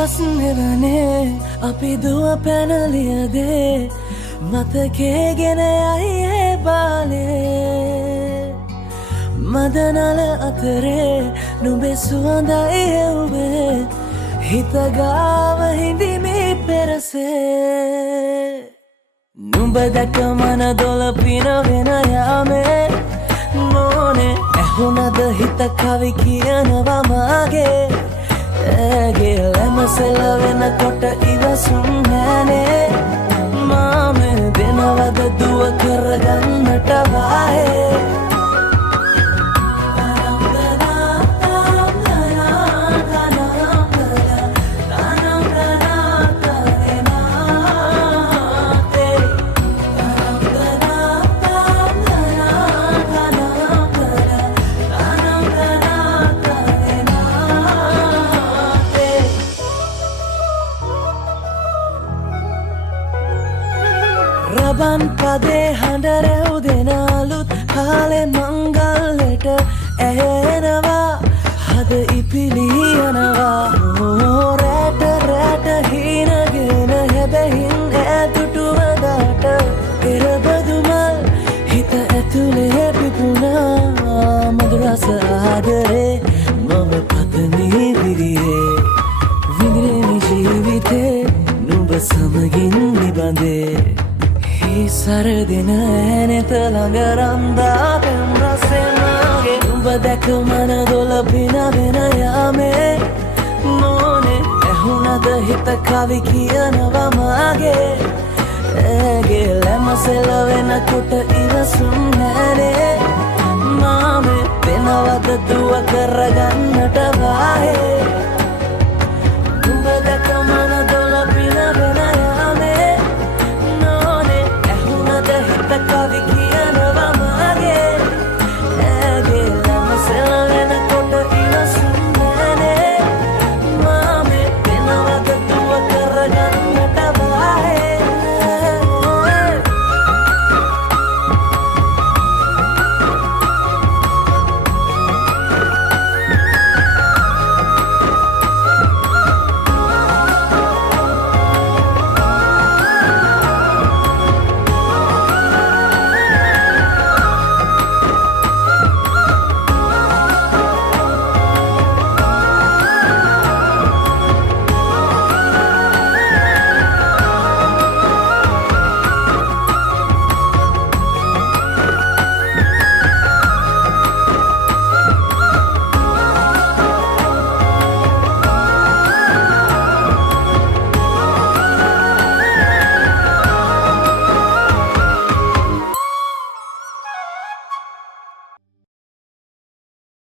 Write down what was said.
ගස්නෙවනේ අපි දුව පැනලියදේ මතකේ ගෙන යයි ඒ බාලේ මදනල අතරේ නුඹේ සුවඳයි එව්වේ හිතගාව හිඳිමි පෙරසේ නුඹ දැක මන දොළ පිනවෙන යාමේ මොනේ ඇහුණද හිත කවි කියනවා මාගේ ඇගේ ලැමසෙල වෙනකොට ඉවසුම් නෑනේ මාමේ දෙනවද දුව කරගන්නට වායේ රබන් පදේ හඬ රැව් දෙනාලුත් කාලේ මංගල්ලට ඇහෙනවා හද ඉපිලියනවා රැට රැට හීනගෙන හැබැහින් ඈදුටුවදාට පෙරබදුමල් හිත ඇතුලේ පිපුණා මధుරස ආදරේ මම පතමි විරියේ විඳින ජීවිතේ නුඹ සමගින් නිබඳේ සරදින ඇනෙත ළඟ රන්දා පෙම් රසෙනගේ නුඹ දැක මන දොළ පිනවෙන යාමේ මොනේ ඇහුණද හිත කවි කියනවා මාගේ ඇගේ ලැමසෙල වෙනකොට ඉවසුම් නෑනේ මාමේ වෙනවද දුව කරගන්නට වායේ